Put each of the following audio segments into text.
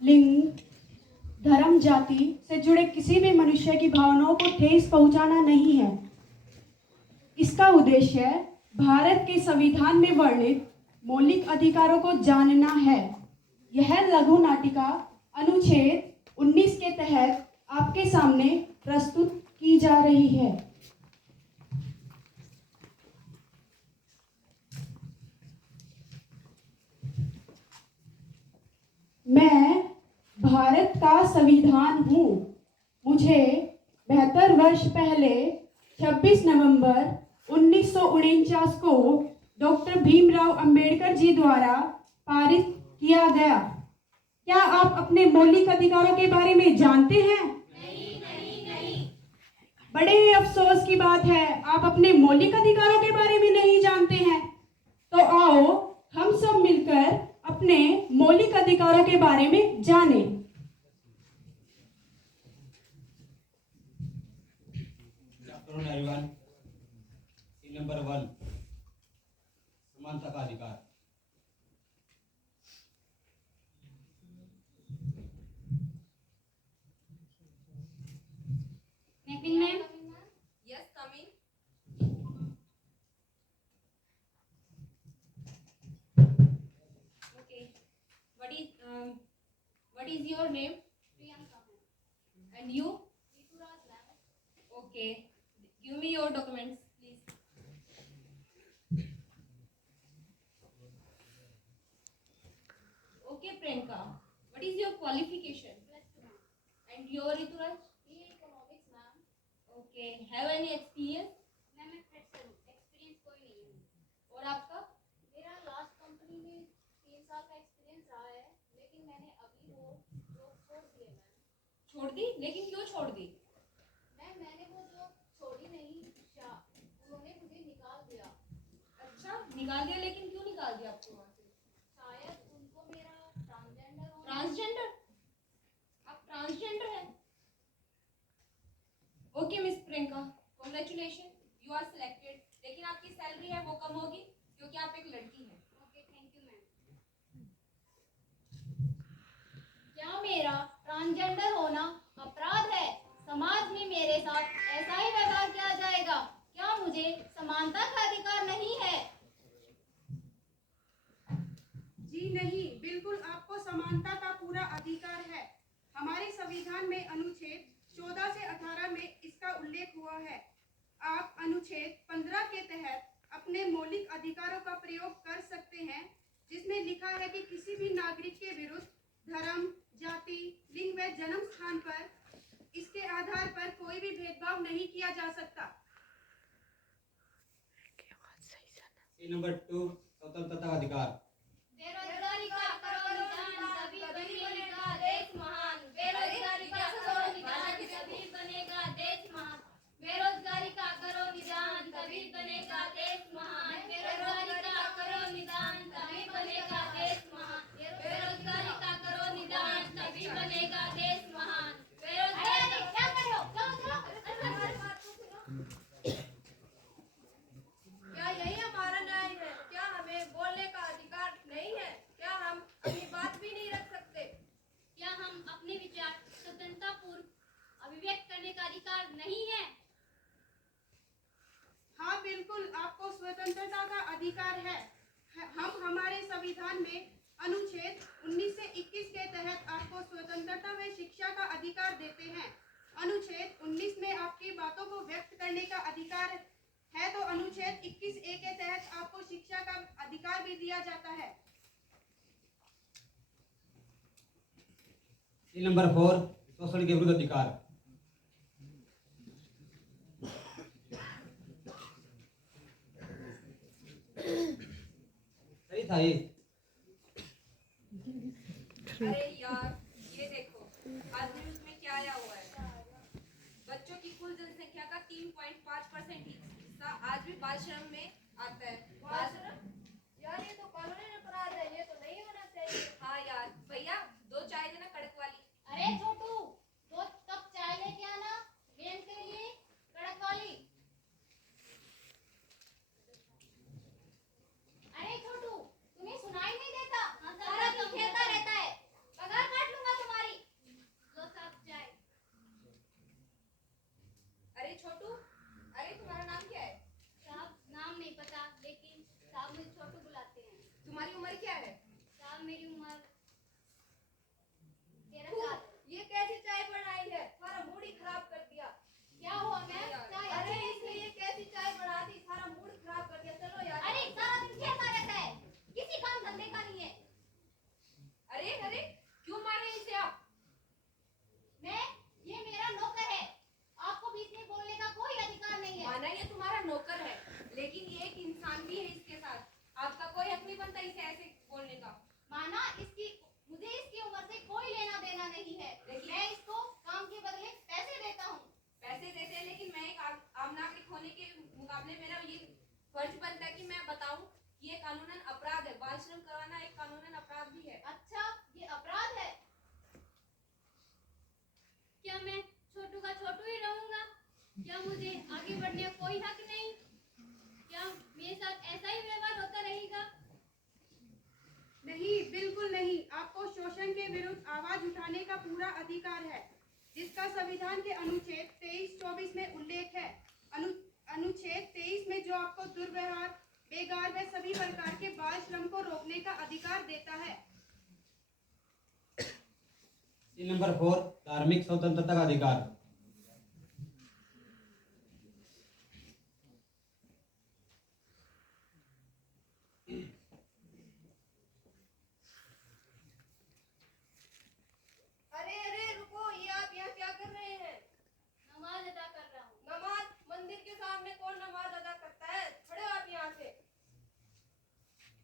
लिंग, धर्म, जाति से जुड़े किसी भी मनुष्य की भावनाओं को ठेस पहुंचाना नहीं है। इसका उद्देश्य भारत के संविधान में वर्णित मौलिक अधिकारों को जानना है। यह लघु नाटिका अनुच्छेद 19 के तहत आपके सामने प्रस्तुत की जा रही है। मैं भारत का संविधान हूँ। मुझे 72 वर्ष पहले 26 नवंबर 1949 को डॉक्टर भीमराव अंबेडकर जी द्वारा पारित किया गया। क्या आप अपने मौलिक अधिकारों के बारे में जानते हैं? नहीं। बड़े अफसोस की बात है, आप अपने मौलिक अधिकारों के बारे में नहीं जानते हैं। तो आओ हम सब मिलकर अपने मौलिक अधिकारों के बारे में जानें। एवरीवन, नंबर 1, समानता का अधिकार। Ma'am, Yes, come in. okay. What is your name? Priyanka. And you? Rituraj ma'am. Okay. Give me your documents, please. Okay, Priyanka. What is your qualification? +2 ma'am. And your Rituraj? BA Economics ma'am. Okay. Have any experience? Ma'am मैं fresher हूँ, experience कोई नहीं है। और आपका? मेरा last company में 3 साल का एक्सपीरियंस रहा है, लेकिन मैंने अभी वो जॉब छोड़ दी है मैम। छोड़ दी? लेकिन क्यों छोड़ दी? मैम मैंने वो जॉब छोड़ी नहीं, उन्होंने मुझे निकाल दिया। अच्छा, निकाल दिया, लेकिन क्यों निकाल दिया आपको वहाँ से? शायद उनको मेरा ट्रांसजेंडर होना। ट्रांसजेंडर? आप ट्रांसजेंडर हैं? Okay miss Priyanka, congratulation, you are selected. लेकिन आपकी सैलरी है वो कम होगी क्योंकि आप एक लड़की हैं। Okay, thank you ma'am. क्या मेरा ट्रांसजेंडर होना अपराध है? समाज में मेरे साथ ऐसा ही व्यवहार किया जाएगा? क्या मुझे समानता का अधिकार नहीं है? जी नहीं, बिल्कुल आपको समानता का पूरा अधिकार है। हमारे संविधान में अनुच्छेद 14 से 18 में इसका उल्लेख हुआ है। आप अनुच्छेद 15 के तहत अपने मौलिक अधिकारों का प्रयोग कर सकते हैं, जिसमें लिखा है कि किसी भी नागरिक के विरुद्ध धर्म, जाति, लिंग व जन्म स्थान पर इसके आधार पर कोई भी भेदभाव नहीं किया जा सकता। नंबर 2, स्वतंत्रता का अधिकार। बेरोजगारी का करो निदान, तभी बनेगा देश महान। बेरोजगारी का करो निदान, तभी बनेगा देश महान। बेरोजगारी का करो निदान, तभी बनेगा देश महान। बेरोजगारी का करो निदान, तभी बनेगा देश महान। बेरोजगारी का करो निदान, तभी बनेगा देश महान। बेरोजगारी क्या कर रहे हो? क्या यही हमारा न्याय है? क्या हमें बोलने का अधिकार नहीं है? क्या हम अपनी बात भी नहीं रख सकते? क्या हम अपने विचार स्वतंत्रता पूर्व अभिव्यक्त करने का अधिकार नहीं है? हाँ बिल्कुल, आपको स्वतंत्रता का अधिकार है। हम हमारे संविधान में अनुच्छेद 19 से 21 के तहत आपको स्वतंत्रता व शिक्षा का अधिकार देते हैं। अनुच्छेद 19 में आपकी बातों को व्यक्त करने का अधिकार है, तो अनुच्छेद 21A के तहत आपको शिक्षा का अधिकार भी दिया जाता है। नंबर 4, शोषण के विरुद्ध अधिकार। सही था ये। अरे यार, ये देखो आज न्यूज में क्या आया हुआ है। बच्चों की कुल जनसंख्या का 3.5% हिस्सा आज भी बाल श्रम में आता है। बाल श्रम? यार ये तो कानूनी अपराध है, ये तो नहीं होना चाहिए। हाँ यार, भैया 2 चाय देना कड़क वाली। अरे छोटू, 2 कप चाय लेके आना, बहन के लिए कड़क वाली। अरे छोटू, तुम्हें सुनाई नहीं देता? सारा दिन खेलता रहता है। पगार काट लूंगा छोटू, अरे तुम्हारा नाम क्या है? साहब नाम नहीं पता, लेकिन साहब मुझे छोटू बुलाते हैं। तुम्हारी उम्र क्या है? साहब मेरी उम्र 13 फू, साल। ये कैसी चाय बनाई है? सारा मूड ही खराब कर दिया। क्या हुआ मैम? चाय अरे अच्छी इसने नहीं ये कैसी चाय बना दी, सारा मूड खराब कर दिया। चलो यार। अरे सारा दिन खेलता रहता है, किसी काम धंधे का नहीं है। अरे अरे, क्यों मार रहे हैं इसे आप? मैं, ये मेरा नौकर है, आपको बीच में बोलने का कोई अधिकार नहीं है। माना ये तुम्हारा नौकर है, लेकिन ये एक इंसान भी है इसके साथ। आपका कोई हक नहीं बनता इसे ऐसे बोलने का। माना मुझे इसकी उम्र से कोई लेना देना नहीं है, लेकिन- मैं इसको काम के बदले पैसे देता हूँ। पैसे देते हैं, लेकिन मैं एक आम नागरिक होने के मुकाबले मेरा ये फर्ज बनता है कि मैं बताऊं कि ये कानूनन अपराध है। बाल श्रम करवाना एक कानूनन अपराध भी है। अच्छा, ये अपराध है? क्या मैं छोटू का छोटू ही रहूंगा? क्या मुझे आगे बढ़ने का कोई हक नहीं? क्या मेरे साथ ऐसा ही व्यवहार होता रहेगा? नहीं, बिल्कुल नहीं। आपको शोषण के विरुद्ध आवाज उठाने का पूरा अधिकार है, जिसका संविधान के अनुच्छेद 23-24 में उल्लेख है। अनुच्छेद 23 में जो आपको दुर्व्यवहार, बेगार व सभी प्रकार के बाल श्रम को रोकने का अधिकार देता है। सीन नंबर 4 धार्मिक स्वतंत्रता का अधिकार। अरे अरे रुको, ये आप यहाँ क्या कर रहे हैं? नमाज अदा कर रहा हूँ। नमाज? मंदिर के सामने कौन नमाज अदा करता है? खड़े हो आप यहाँ से।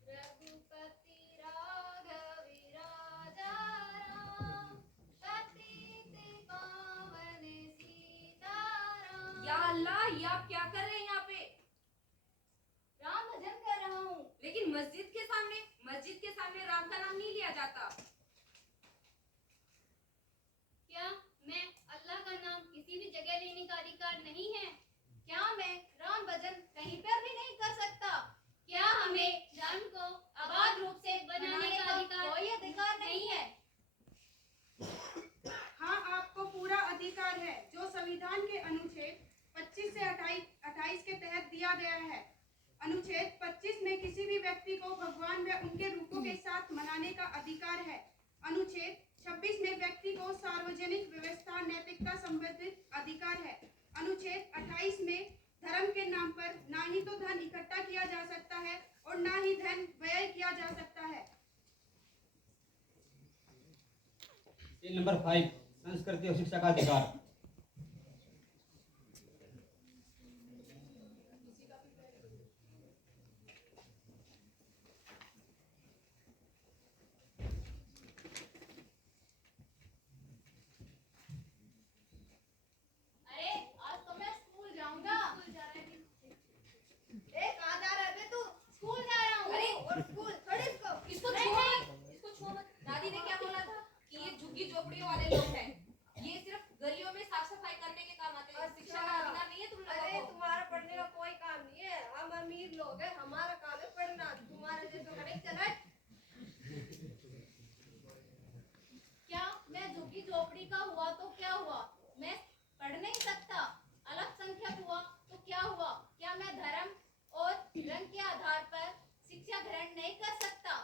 रघुपति राघव राजा राम, पतित पावन सीताराम। या अल्लाह, ये आप क्या कर रहे हैं यहाँ पे? राम भजन कर रहा हूँ। लेकिन मस्जिद के सामने राम का नाम नहीं लिया जाता। क्या मैं अल्लाह का नाम किसी भी जगह लेने का अधिकार नहीं है? क्या मैं राम भजन कहीं पर भी नहीं कर सकता? क्या हमें धर्म को अबाध रूप से बनाने का कोई अधिकार नहीं है? हाँ, आपको पूरा अधिकार है, जो संविधान के अनुच्छेद 25 से 28 के तहत दिया गया है। अनुच्छेद 25 में किसी भी व्यक्ति को भगवान व उनके रूपों के साथ मनाने का अधिकार है। अनुच्छेद 26 में व्यक्ति को सार्वजनिक व्यवस्था नैतिकता संबंधित अधिकार है। अनुच्छेद 28 में धर्म के नाम पर ना ही तो धन इकट्ठा किया जा सकता है और ना ही धन व्यय किया जा सकता है। सीन नंबर 5 संस्कृति और शिक्षा का अधिकार। अरे आज तो मैं स्कूल जाऊंगा। ए, कहाँ जा रहा है बे तू? स्कूल जा रहा हूँ। अरे, और स्कूल छोड़ इसको। इसको नहीं, छुओ नहीं। मत, इसको छुओ मत। दादी ने क्या बोला था कि ये झुग्गी झोपड़ियों वाले लोग हैं। ये सिर्फ गलियों में साफ सफाई करने के काम आते हैं। शिक्षा का अधिकार नहीं है तुम अरे लोगों को। तुम्हारा पढ़ने का कोई काम नहीं है। हम अमीर लोग हैं, हमारा काम है पढ़ना। तुम्हारे जैसे खड़े चला। क्या मैं झुग्गी झोपड़ी का हुआ तो क्या हुआ? मैं पढ़ नहीं सकता। अल्पसंख्यक हुआ तो क्या हुआ? क्या मैं धर्म और रंग के आधार पर शिक्षा ग्रहण नहीं कर सकता?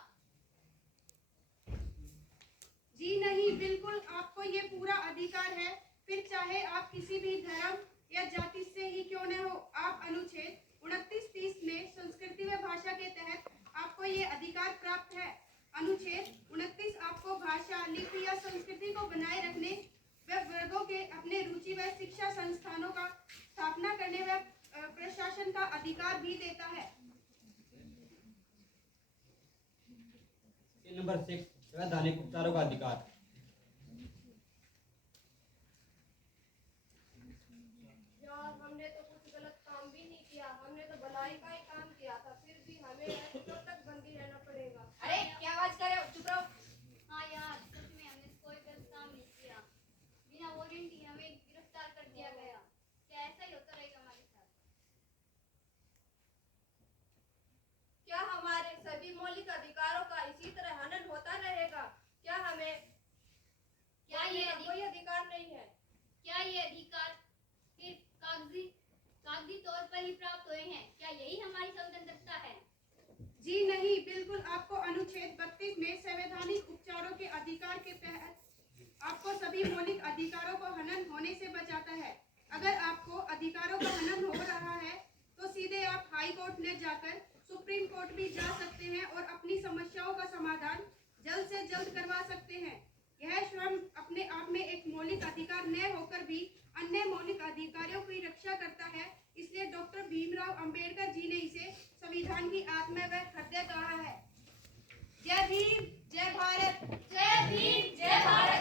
जी नहीं, बिल्कुल आपको ये पूरा अधिकार है, फिर चाहे आप किसी भी धर्म या जाति से ही क्यों न हो। आप अनुच्छेद 29-30 में संस्कृति व भाषा के तहत आपको ये अधिकार प्राप्त है। अनुच्छेद 29 आपको भाषा, लिपि या संस्कृति को बनाए रखने व वर्गों के अपने रुचि व शिक्षा संस्थानों का स्थापना करने व प्रशासन का अधिकार भी देता है। सीन नंबर 6 वैधानिक उपचारों का अधिकार। यार हमने तो कुछ गलत काम भी नहीं किया, हमने तो भलाई का ही काम किया था, फिर भी हमें ऐसे कब तक बंदी रहना पड़ेगा? अरे क्या आवाज कर रहे हो? चुप रहो। हाँ यार, सच में हमने कोई गलत काम नहीं किया। बिना वारंट ही हमें गिरफ्तार कर दिया गया। क्या ऐसा ही होता रहेगा हमारे साथ? क्या हमारे सभी मौलिक अधिकारों का इसी तरह हनन होता रहेगा? क्या हमें जी नहीं, बिल्कुल आपको अनुच्छेद 32 में संवैधानिक उपचारों के अधिकार के तहत आपको सभी मौलिक अधिकारों को हनन होने से बचाता है। अगर आपको अधिकारों का हनन हो रहा है तो सीधे आप हाई कोर्ट में जाकर सुप्रीम कोर्ट भी जा सकते हैं और अपनी समस्याओं का समाधान जल्द से जल्द करवा सकते हैं। यह श्रम अपने आप में एक मौलिक अधिकार न होकर भी अन्य मौलिक अधिकारों की रक्षा करता है। इसलिए डॉक्टर भीमराव अंबेडकर जी ने इसे संविधान की आत्मा व हृदय कहा है। जय भीम, जय भारत। जय भीम, जय भारत।